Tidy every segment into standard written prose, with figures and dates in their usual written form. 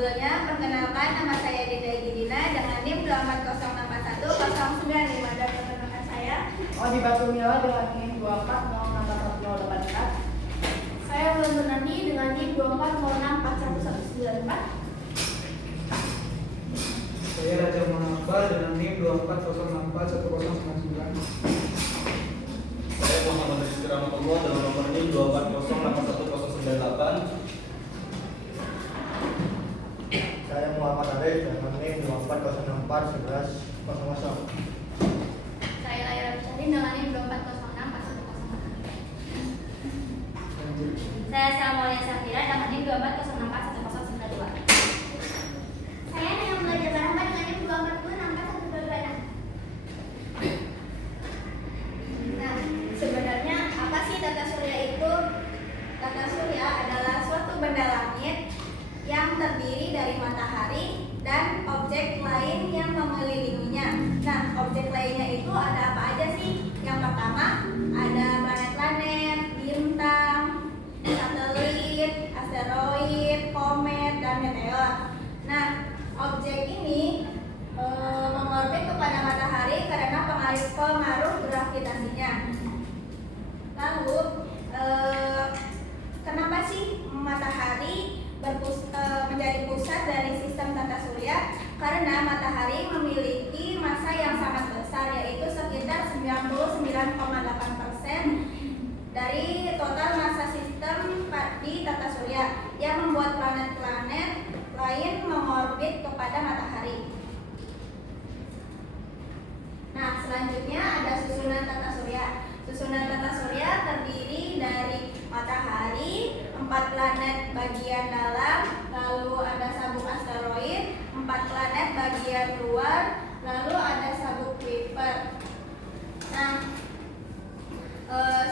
Sebelumnya, perkenalkan nama saya Dinda Gidina dengan NIM 2406109 dan perkenalkan saya Odi Batumiawa dengan NIM 2406184. Saya Bulan Bernardi dengan NIM 240641194. Saya Raja Muhammad dengan NIM 240641099. Saya Muhammad Rizky Rahmatullah dengan nomor NIM 240811098. Saya Muhammad Arif dengan NIM 240641100. Saya Layar Abicari dengan NIM 2406410. Saya Samuel Safira dengan NIM 240641092. Saya Nia Belajar Barahma dengan NIM 240641022. Nah, sebenarnya apa sih tata surya itu? Tata surya adalah suatu benda langit yang terdiri dari matahari dan objek lain yang mengelilinginya. Nah, objek lainnya itu ada apa aja sih? Yang pertama, ada planet-planet, bintang, satelit, asteroid, komet, dan meteor. Nah, objek ini mengorbit kepada matahari karena pengaruh gravitasinya. Lalu, kenapa sih matahari menjadi pusat dari sistem tata surya? Karena matahari memiliki massa yang sangat besar, yaitu sekitar 99,8% dari total massa sistem di tata surya, yang membuat planet-planet lain mengorbit kepada matahari. Nah, selanjutnya ada susunan tata surya. Susunan tata surya terdiri dari matahari, 4 planet bagian dalam, lalu ada sabuk asteroid, 4 planet bagian luar, lalu ada sabuk Kuiper. Nah,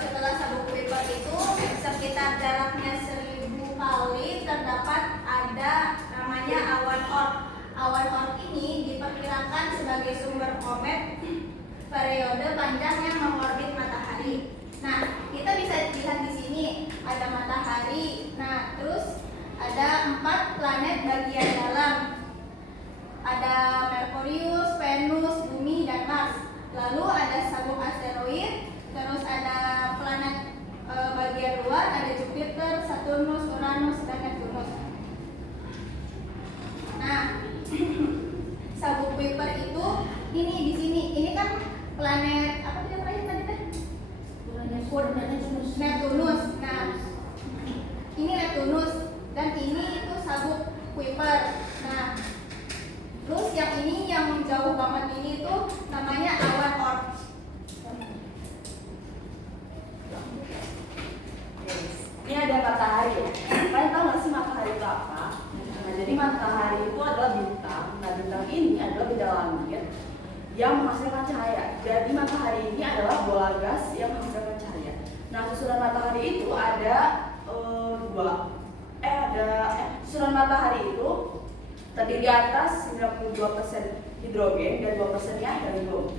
setelah sabuk Kuiper itu sekitar jaraknya 1000 kali terdapat ada namanya awan Oort. Awan Oort ini diperkirakan sebagai sumber komet periode panjang yang mengorbit matahari. Nah, kita bisa lihat di sini ada matahari. Nah, terus ada 4 planet bagian dalam. Ada Merkurius, Venus, Bumi, dan Mars. Lalu ada sabuk asteroid, terus ada planet bagian luar, ada Jupiter, Saturnus, Uranus, dan Neptunus. Nah, sabuk Kuiper itu ini di sini. Ini kan planet apa kita terakhir tadi teh? Neptunus. Nah, ini Neptunus dan ini itu sabuk Kuiper. Nah, terus yang ini yang jauh banget ini itu namanya awan Oort. Ini ada matahari ya. Kalian tahu nggak sih matahari itu apa? Nah, jadi matahari itu adalah bintang. Nah, bintang ini adalah benda langit yang menghasilkan cahaya. Jadi matahari ini adalah bola gas yang menghasilkan cahaya. Nah, susunan matahari itu ada susunan matahari itu terdiri atas 92% hidrogen dan 2%-nya helium.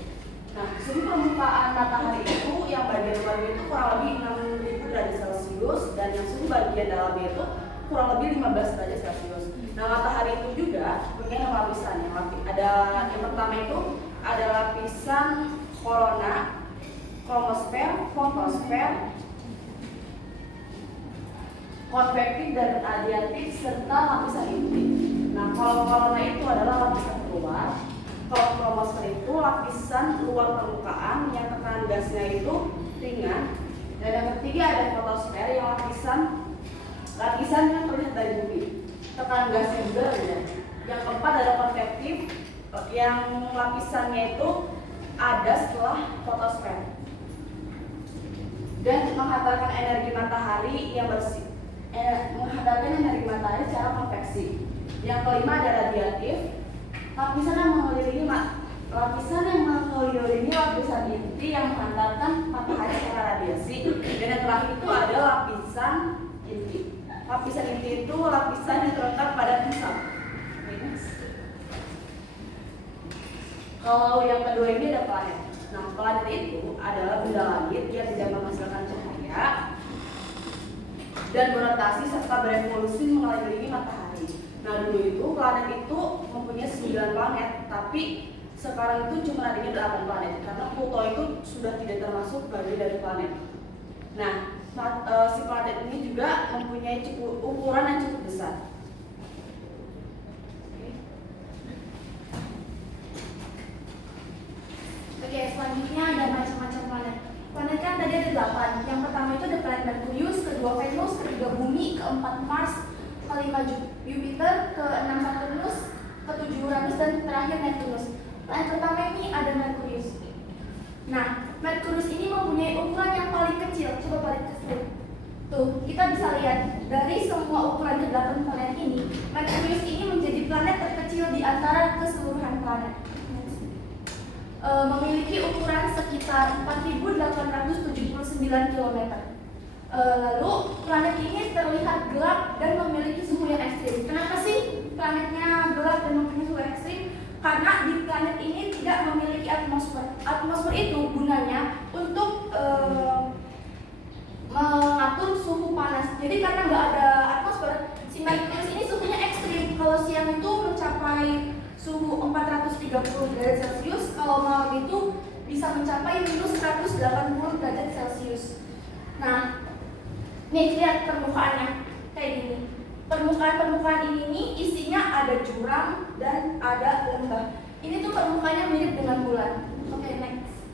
Nah, suhu permukaan matahari itu yang bagian luarnya itu kurang lebih 6000 derajat Celcius dan yang suhu bagian dalamnya itu kurang lebih 15 derajat Celcius. Nah, matahari itu juga punya 6 lapisan. Yang pertama itu ada lapisan korona, kromosfer, fotosfer, konvektif dan radiatif, serta lapisan inti. Nah, kalau korona itu adalah lapisan keluar, kalau kromosfer itu lapisan luar permukaan yang tekanan gasnya itu ringan, dan yang ketiga ada fotosfer yang lapisan yang terlihat dari bumi, tekanan gasnya juga rendah. Yang keempat ada konvektif yang lapisannya itu ada setelah fotosfer dan menghantarkan energi matahari yang bersih. Menghantarkan energi matahari secara konveksi. Yang kelima ada radiatif, lapisan yang mengelilingi lapisan inti yang menghantarkan matahari secara radiasi. Dan yang terakhir itu ada lapisan inti. Lapisan inti itu lapisan yang terletak pada pusat. Kalau yang kedua ini ada planet. Nah, planet itu adalah benda langit yang tidak menghasilkan cahaya dan berotasi serta berevolusi mengelilingi matahari. Nah, dulu itu 9 planet, tapi sekarang itu cuma adanya 8 planet karena Pluto itu sudah tidak termasuk bagian dari planet. Nah, si planet ini juga mempunyai ukuran yang cukup besar. Oke, selanjutnya ada macam-macam planet. Planet kan tadi ada 8. Yang pertama itu ada planet Merkurius, kedua Venus, ketiga Bumi, keempat Mars, kelima Jupiter, keenam Saturnus, ketujuh Uranus, dan terakhir Neptunus. Planet pertama ini ada Merkurius. Nah, Merkurius ini mempunyai ukuran yang paling kecil. Coba paling kecil. Tuh, kita bisa lihat dari semua ukuran ke-8 planet ini, Merkurius ini menjadi planet terkecil di antara keseluruhan planet. Memiliki ukuran sekitar 4.879 km. Lalu planet ini terlihat gelap dan memiliki suhu yang ekstrim. Kenapa sih planetnya gelap dan memiliki suhu ekstrim? Karena di planet ini tidak memiliki atmosfer. Atmosfer itu gunanya untuk mengatur suhu panas. Jadi karena nggak ada atmosfer, si Merkurius ini suhunya ekstrim. Kalau siang itu mencapai suhu 430 derajat Celcius, kalau malam itu bisa mencapai minus 180 derajat Celcius. Nah, nih lihat permukaannya kayak gini. Permukaan ini nih isinya ada jurang dan ada lembah. Ini tuh permukaannya mirip dengan bulan. Oke, next.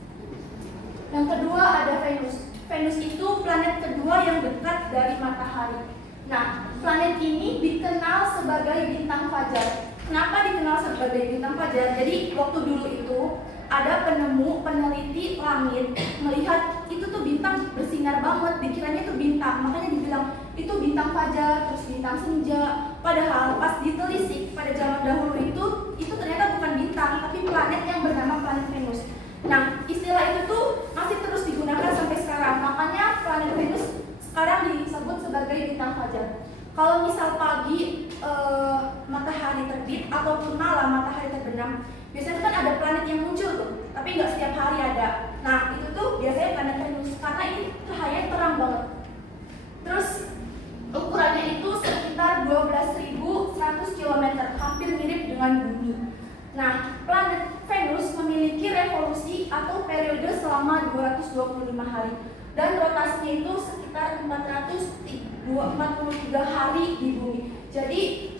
Yang kedua ada Venus. Venus itu planet kedua yang dekat dari matahari. Nah, planet ini dikenal sebagai bintang fajar. Kenapa dikenal sebagai bintang fajar? Jadi waktu dulu itu ada peneliti langit melihat itu tuh bintang bersinar banget, dikiranya itu bintang, makanya dibilang itu bintang fajar, terus bintang senja. Padahal pas ditelisik pada zaman dahulu itu ternyata bukan bintang, tapi planet yang bernama planet Venus. Nah, istilah itu tuh masih terus digunakan sampai sekarang. Makanya planet Venus sekarang disebut sebagai bintang fajar. Kalau misal pagi matahari terbit ataupun malam matahari terbenam, biasanya kan ada planet yang muncul tuh, tapi nggak setiap hari ada. Nah, itu tuh biasanya planet Venus karena ini cahayanya terang banget. Terus ukurannya itu sekitar 12.100 km, hampir mirip dengan Bumi. Nah, planet Venus memiliki revolusi atau periode selama 225 hari dan rotasinya itu sekitar 443 hari di Bumi. Jadi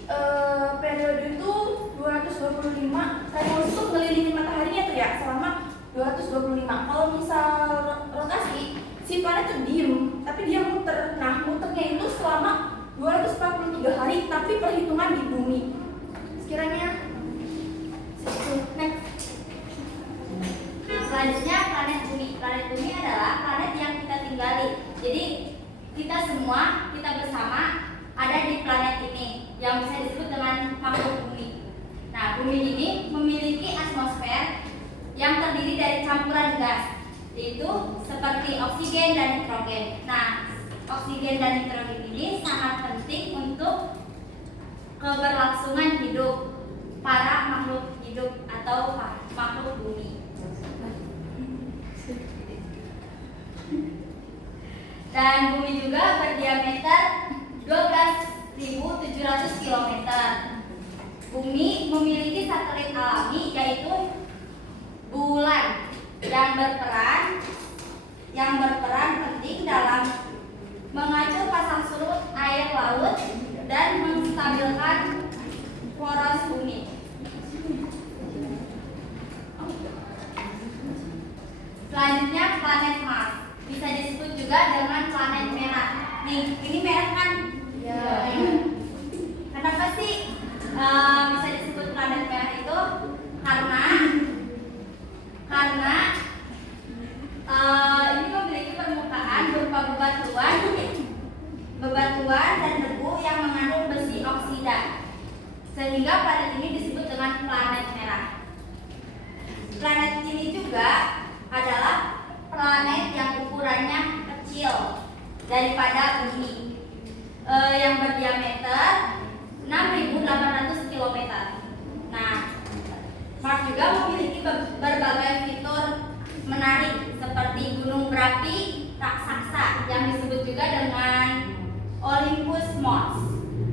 periode itu 225, revolusi itu mengelilingi mataharinya tuh ya selama 225. Kalau misal rotasi, si planet tuh diem, tapi dia muter. Nah, muternya itu selama 243 hari, tapi perhitungan di Bumi. Sekiranya next. Selanjutnya planet Bumi. Planet Bumi adalah planet yang kita tinggali. Jadi kita semua, kita bersama ada di planet ini yang bisa disebut dengan makhluk bumi. Nah, bumi ini memiliki atmosfer yang terdiri dari campuran gas, yaitu seperti oksigen dan nitrogen. Nah, oksigen dan nitrogen ini sangat penting untuk keberlangsungan hidup para makhluk hidup atau makhluk bumi. Dan bumi juga berdiameter 12.700 km. Bumi memiliki satelit alami yaitu bulan yang berperan penting dalam mengatur pasang surut air laut dan menstabilkan poros bumi. Selanjutnya planet Mars, bisa disebut juga dengan planet merah. Nih, ini merah kan? Ya. Kenapa sih bisa disebut planet merah itu? Karena ini memiliki permukaan berupa bebatuan dan debu yang mengandung besi oksida, sehingga planet ini disebut dengan planet merah. Planet ini juga adalah planet yang ukurannya kecil daripada Bumi, yang berdiameter 6.800 km. Nah, Mars juga memiliki berbagai fitur menarik seperti gunung berapi raksasa yang disebut juga dengan Olympus Mons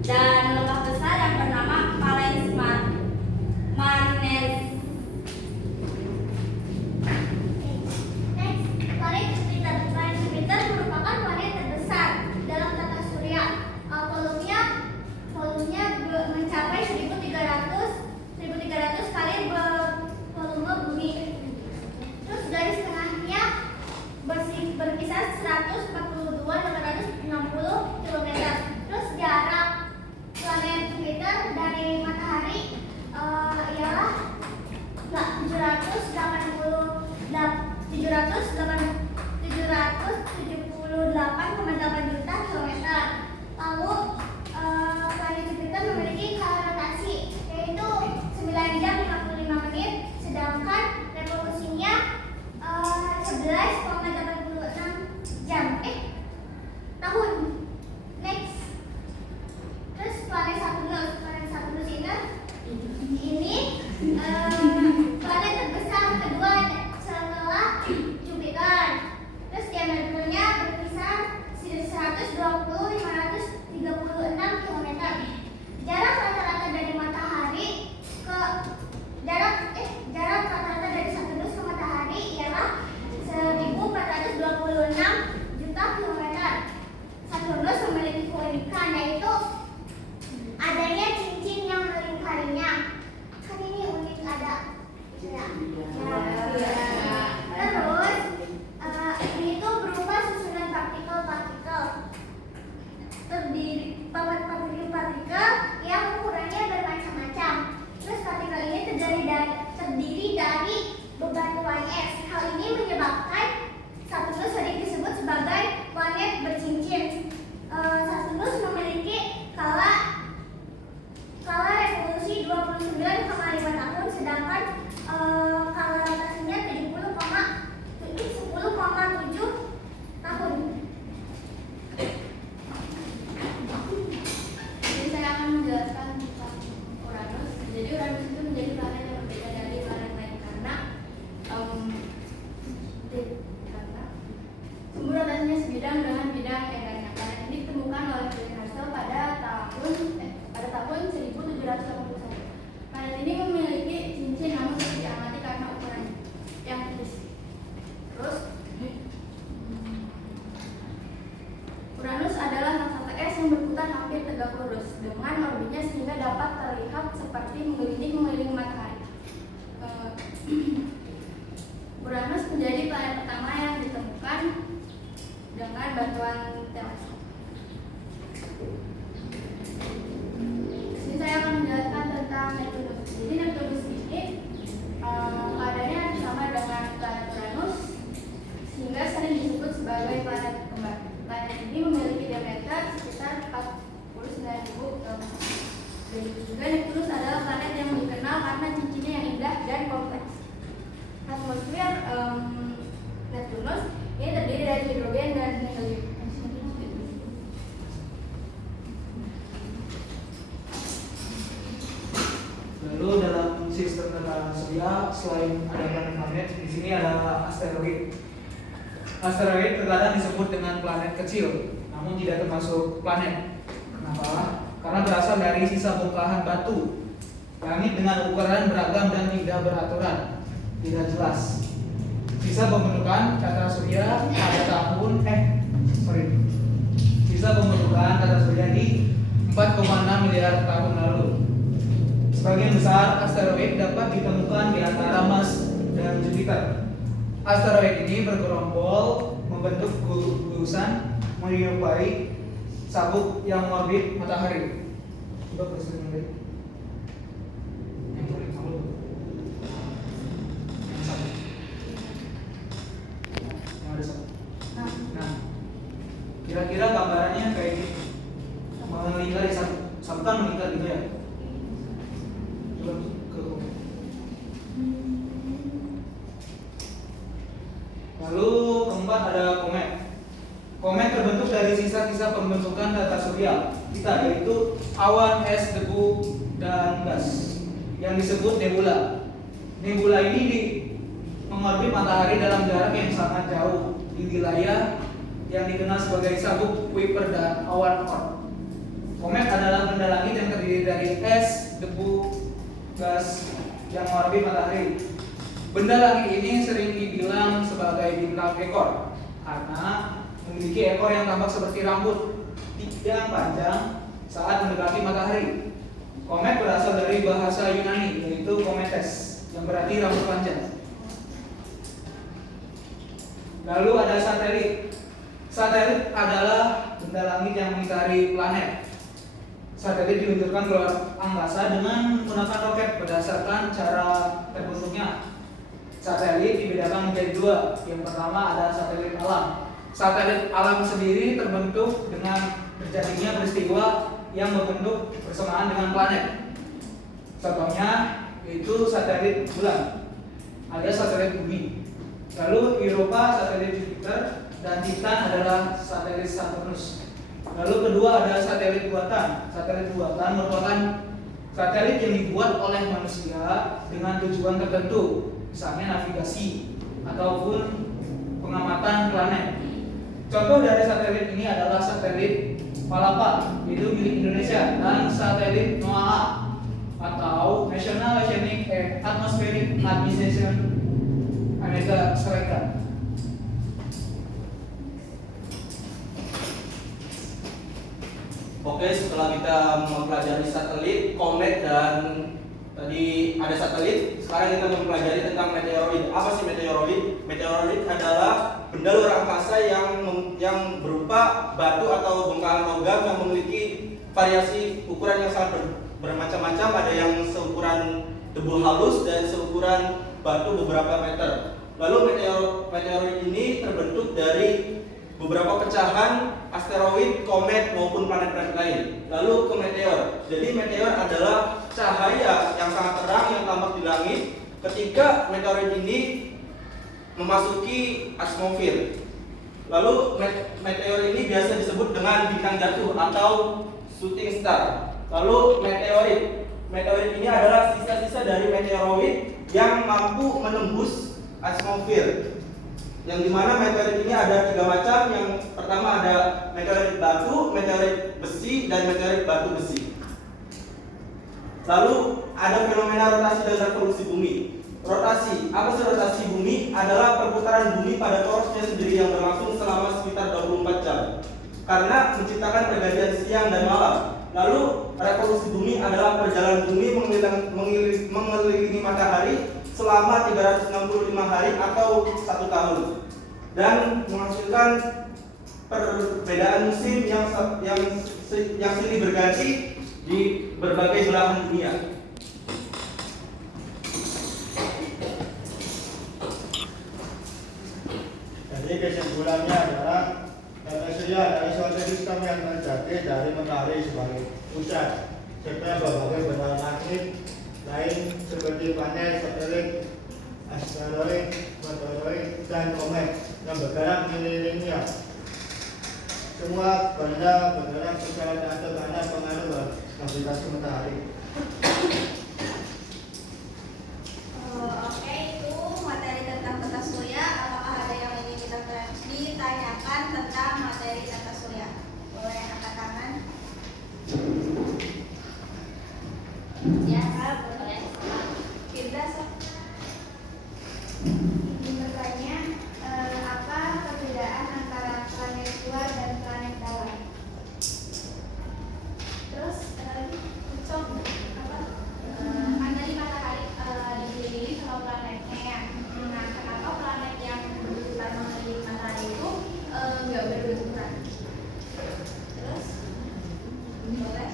dan lembah besar yang bernama Valles Marineris. sedangkan kalau rotasinya 10,7 tahun. Jadi saya akan menjelaskan tentang Uranus. Jadi Uranus itu menjadi planet yang berbeda dari planet lain karena sumber rotasinya sebidang dengan bidang edarnya. Planet ini ditemukan oleh William Herschel pada tahun 1781. Planet ini memiliki cincin namun tidak diamati karena ukuran yang tipis. Terus Uranus adalah raksasa es yang berputar hampir tegak lurus dengan orbitnya sehingga dapat terlihat seperti mengelilingi matahari. Uranus menjadi planet pertama yang ditemukan dengan bantuan teleskop. Sini saya akan menjelaskan tentang Neptunus. Jadi Neptunus ini keadaannya sama dengan planet Uranus sehingga sering disebut sebagai planet kembar. Planet ini memiliki diameter sekitar 49.000 km. Dan juga Neptunus adalah planet yang dikenal karena cincinnya yang indah dan kompleks. Atmosfer Neptunus ini terdiri dari hidrogen dan helium. Lalu dalam sistem tata surya selain ada planet-planet, di sini ada asteroid. Asteroid terkadang disebut dengan planet kecil, namun tidak termasuk planet. Kenapa? Karena berasal dari sisa bongkahan batu. Langit dengan ukuran beragam dan tidak beraturan, tidak jelas. Sisa pembentukan tata surya pada sisa pembentukan tata surya di 4,6 miliar tahun lalu. Sebagian besar asteroid dapat ditemukan di antara Mars dan Jupiter. Asteroid ini bergerombol membentuk gugusan menyerupai sabuk yang orbit matahari. Coba presiden deh. Yang orbit sabuk. Yang sabuk. Yang ada sabuk. Nah, kira-kira gambarannya kayak gini. Melingkar di sabuk kan melingkar gitu ya. Lalu keempat ada komet. Komet terbentuk dari sisa-sisa pembentukan tata surya kita, yaitu awan es, debu, dan gas yang disebut nebula. Nebula ini mengorbit matahari dalam jarak yang sangat jauh di wilayah yang dikenal sebagai sabuk Kuiper dan awan Oort. Komet adalah benda langit yang terdiri dari es, debu, gas yang mengorbit matahari. Benda langit ini sering dibilang sebagai bintang ekor karena memiliki ekor yang tampak seperti rambut yang panjang saat mendekati matahari. Komet berasal dari bahasa Yunani, yaitu kometes, yang berarti rambut panjang. Lalu ada satelit. Satelit adalah benda langit yang mengitari planet. Satelit diluncurkan ke luar angkasa dengan menggunakan roket berdasarkan cara terbentuknya. Satelit dibedakan menjadi dua. Yang pertama ada satelit alam. Satelit alam sendiri terbentuk dengan terjadinya peristiwa yang berbentuk bersamaan dengan planet. Contohnya yaitu satelit bulan alias satelit bumi. Lalu Europa satelit Jupiter dan Titan adalah satelit Saturnus. Lalu kedua ada satelit buatan. Satelit buatan merupakan satelit yang dibuat oleh manusia dengan tujuan tertentu, misalnya navigasi ataupun pengamatan planet. Contoh dari satelit ini adalah satelit Palapa, yaitu milik Indonesia, dan satelit NOAA atau National Oceanic and Atmospheric Administration Amerika Serikat. Oke, setelah kita mempelajari satelit, komet, dan tadi ada satelit, sekarang kita mempelajari tentang meteoroid. Apa sih meteoroid? Meteoroid adalah benda luar angkasa yang berupa batu atau bongkahan logam yang memiliki variasi ukuran yang sangat bermacam-macam. Ada yang seukuran debu halus dan seukuran batu beberapa meter. Lalu meteoroid ini terbentuk dari beberapa pecahan asteroid, komet maupun planet-planet lain. Lalu ke meteor. Jadi meteor adalah cahaya yang sangat terang yang tampak di langit ketika meteorit ini memasuki atmosfer. Lalu meteorit ini biasa disebut dengan bintang jatuh atau shooting star. Lalu meteorit ini adalah sisa-sisa dari meteoroid yang mampu menembus atmosfer. Yang dimana meteorit ini ada 3 macam. Yang pertama ada meteorit batu, meteorit besi, dan meteorit batu besi. Lalu ada fenomena rotasi dan revolusi bumi. Rotasi, apa sih rotasi bumi? Adalah perputaran bumi pada torusnya sendiri yang berlangsung selama sekitar 24 jam karena menciptakan pergantian siang dan malam. Lalu revolusi bumi adalah perjalanan bumi mengelilingi matahari selama 365 hari atau 1 tahun dan menghasilkan perbedaan musim yang silih berganti di berbagai belahan dunia. Jadi kesimpulannya adalah tata surya adalah suatu sistem yang terjadi dari matahari sebagai pusat serta berbagai benda langit lain seperti planet, satelit, asteroid, meteoroid, dan komet yang bergerak mengelilinginya. Semua benda bergerak secara teratur karena pengaruh gravitasi matahari. Oke, itu materi tentang tata surya. Apakah ada yang ingin kita ditanyakan tentang materi tata surya? Boleh angkat tangan. Ya, boleh. Firda, Ingin bertanya, apa perbedaan antara planet luar dan planet dalam? Terus apa? Kan tadi matahari dikelilingi sama planetnya ya. Nah, kenapa planet yang berbenturan mengelilingi matahari itu nggak berbenturan? Terus boleh?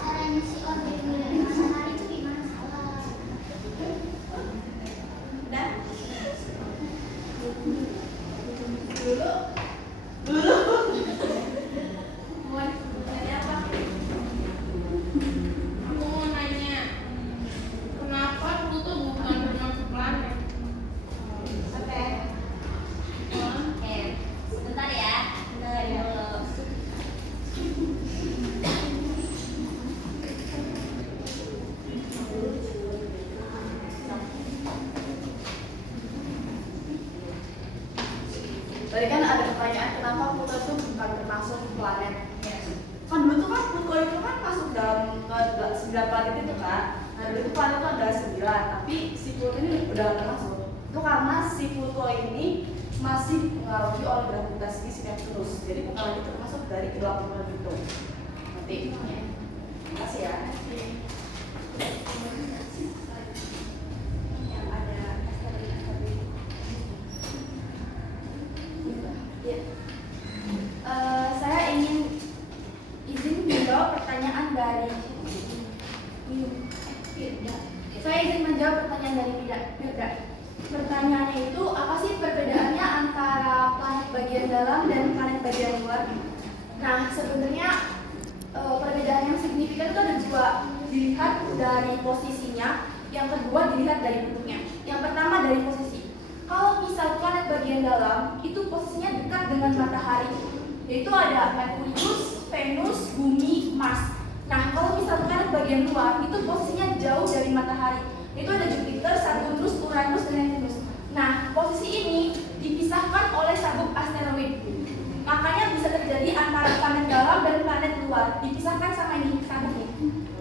Caranya si orbit mengelilingi matahari itu gimana? udah? Dulu. Mau nanya apa? Aku mau nanya, kenapa Pluto bukan termasuk planet? Oke. Oke, sebentar ya. Bentar ya. Tadi kan ada pertanyaan kenapa Pluto itu bukan termasuk planet. Kan dulu tuh kan Pluto itu kan masuk dalam ke 9 planet itu kan. Nah dulu itu planet tuh ada 9, tapi si Pluto ini udah termasuk. Itu karena si Pluto ini masih mengaruhi oleh gravitasi si Neptunus. Jadi bukan lagi termasuk dari kedua planet itu. Nanti. Terima kasih ya. Yang ada asteroid. Ya. Saya ingin izin menjawab pertanyaan dari Firda. Saya izin menjawab pertanyaan dari Firda. Pertanyaannya itu apa sih perbedaannya antara planet bagian dalam dan planet bagian luar? Nah, sebenarnya perbedaan yang signifikan itu ada 2. Dilihat dari posisinya, yang kedua dilihat dari bentuknya. Yang pertama dari posisi. Kalau misal planet bagian dalam itu posisinya dekat dengan matahari, yaitu ada Merkurius, Venus, Bumi, Mars. Nah, kalau misal planet bagian luar itu posisinya jauh dari matahari, yaitu ada Jupiter, Saturnus, Uranus, dan Neptunus. Nah, posisi ini dipisahkan oleh sabuk asteroid. Makanya bisa terjadi antara planet dalam dan planet luar, dipisahkan sama ini sabuknya.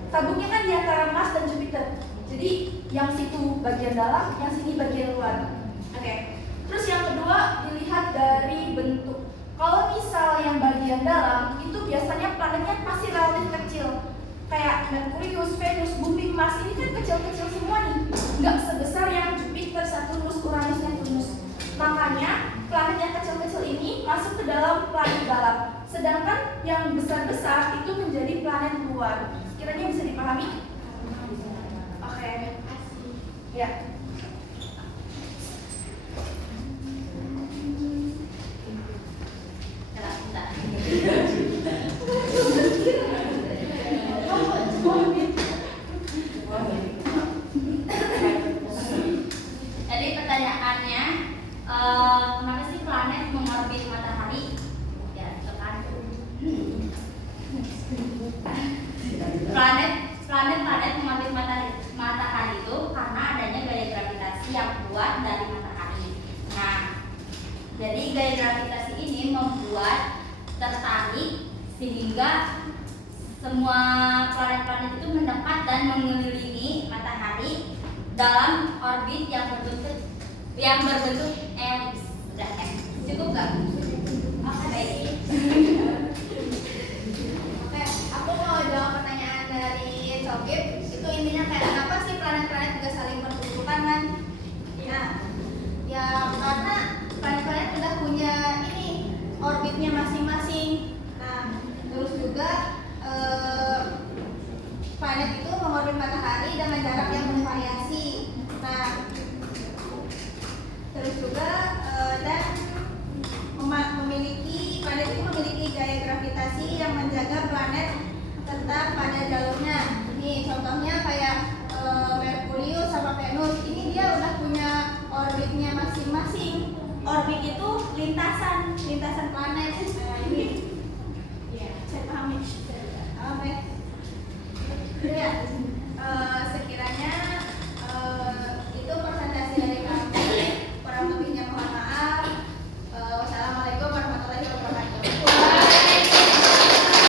Sabuknya kan di antara Mars dan Jupiter. Jadi yang situ bagian dalam, yang sini bagian luar. Oke. Terus yang kedua dilihat dari bentuk. Kalau misal yang bagian dalam itu biasanya planetnya masih relatif kecil. Kayak Merkurius, Venus, Bumi, Mars ini kan kecil-kecil semua nih. Nggak sebesar yang Jupiter, Saturnus, Uranus, Neptunus. Makanya planet yang kecil-kecil ini masuk ke dalam planet dalam. Sedangkan yang besar-besar itu menjadi planet luar. Kiranya bisa dipahami? Oke. Ya. planet mengorbit matahari itu karena adanya gaya gravitasi yang kuat dari matahari. Nah, jadi gaya gravitasi ini membuat tertarik sehingga semua planet-planet itu mendekat dan mengelilingi matahari dalam orbit yang berbentuk elips. Sudah kan? Cukup nggak? Oke, baik. Oke, aku mau jawab pertanyaan dari Sokip. Itu intinya kayak kenapa sih planet-planet juga saling berhubungan kan? Nah, ya karena planet-planet udah punya ini orbitnya masing-masing. Nah, terus juga planet itu mengorbit matahari dengan jarak yang bervariasi. Nah, terus juga dan planet itu memiliki gaya gravitasi yang menjaga planet tetap pada jalurnya. Nih contohnya kayak Merkurius sama Venus, ini dia udah punya orbitnya masing-masing. Orbit itu lintasan planet. Nah, ini ya saya pahami. Oke. Ya.